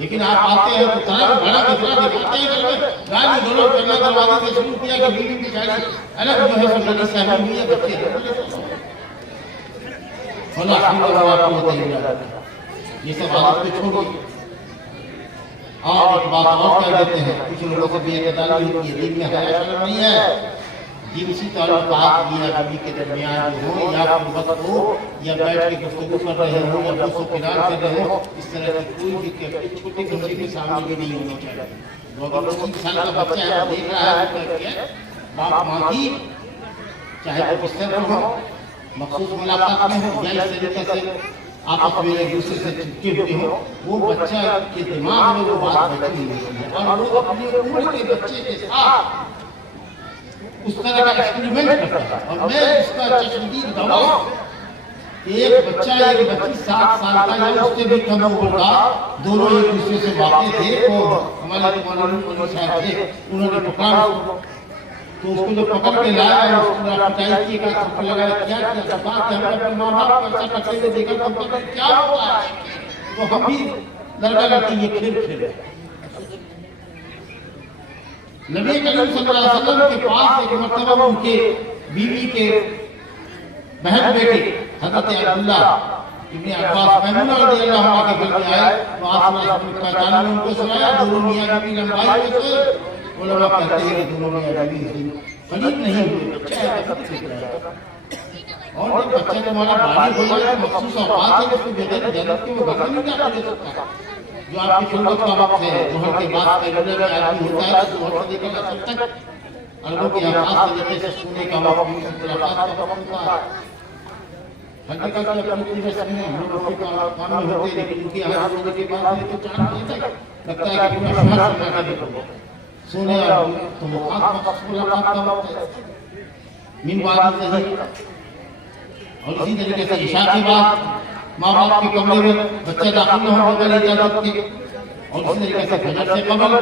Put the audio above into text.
लेकिन आप आते हैं तो तरह बड़ा कितना दिखाते हैं करके गाली गलौज करना दरवाजे से शुरू किया कि बीवी बेचारी अलग जो है सुनने सहमी हुई है बच्चे ये सब आदत पे छोड़िए। और एक बात और कह देते हैं, कुछ लोगों से बेअदबी होती है, दिन में हया शर्म नहीं है। जिनसी ताल्लुकात मियां बीवी के दरमियान जो हो या कुर्बत हो या बैठ के गुफ्तगू कर रहे हो या दोस्तों किरार कर रहे हो, इस तरह की कोई भी छोटे बच्चे के सामने भी नहीं होनी चाहिए। 3 साल का बच्चा है देख रहा है बाप माँ की, चाहे वो किस तरह हो, मखसूस मुलाकात में हो या इस तरीके से आपस में एक दूसरे से चिपके हुए हो, वो बच्चा के दिमाग में वो बात बैठी हुई है और वो अपनी उम्र के बच्चे के साथ उस तरह का एक्सपेरिमेंट करता है। और मैं इसका चश्मदीद गवाह, एक बच्चा एक बच्ची 7 साल का या उससे भी कम उम्र का, दोनों एक दूसरे से बातें थे। तो हमारे मौलवी साहब थे, उन्होंने पकड़ा तो उसको जो पकड़ के लाया उसको पिटाई की, थप्पड़ लगाया, क्या बात है, अपने माँ बाप को ऐसा करते हुए देखा तो पता क्या हुआ है, तो हम भी लड़का लड़की ये खेल खेल। नबी करीम सल्लल्लाहु अलैहि वसल्लम के पास एक मर्तबा उनके बीवी के बहन बेटे हजरत अब्दुल्ला इब्न अब्बास मैमूना रज़ियल्लाहु अन्हा के घर में आए तो आप पहचान में उनको सुनाया। दोनों मियां बीवी लंबाई में से उलमा कहते हैं कि दोनों मियां बीवी करीब नहीं हुए, बच्चा है और जब बच्चा तुम्हारा बालिग हो जाए तो मखसूस औकात है, उसको बगैर इजाजत के वो घर में नहीं जा सकता। जो आपकी खुलवत का वक्त है, जोहर के बाद कैलेंडर में आदमी होता है तो जोहर से लेकर असर तक अरबों के आकाश से लेकर सोने का वक्त, मुलाकात का वक्त होता है। हकीकत में अपनी रस्म में हम लोग के काम में होते हैं, लेकिन उनके यहाँ होने के बाद तो 4 बजे तक लगता है कि पूरा शहर सन्नाटा देखो सोने तो मुलाकात का वक्त है मिन बाद सही। और इसी तरीके से इशा के बाद माँ बाप के कमरे में बच्चा दाखिल न होने वाली इजाजत थी, और इसी तरीके से फजर से कबल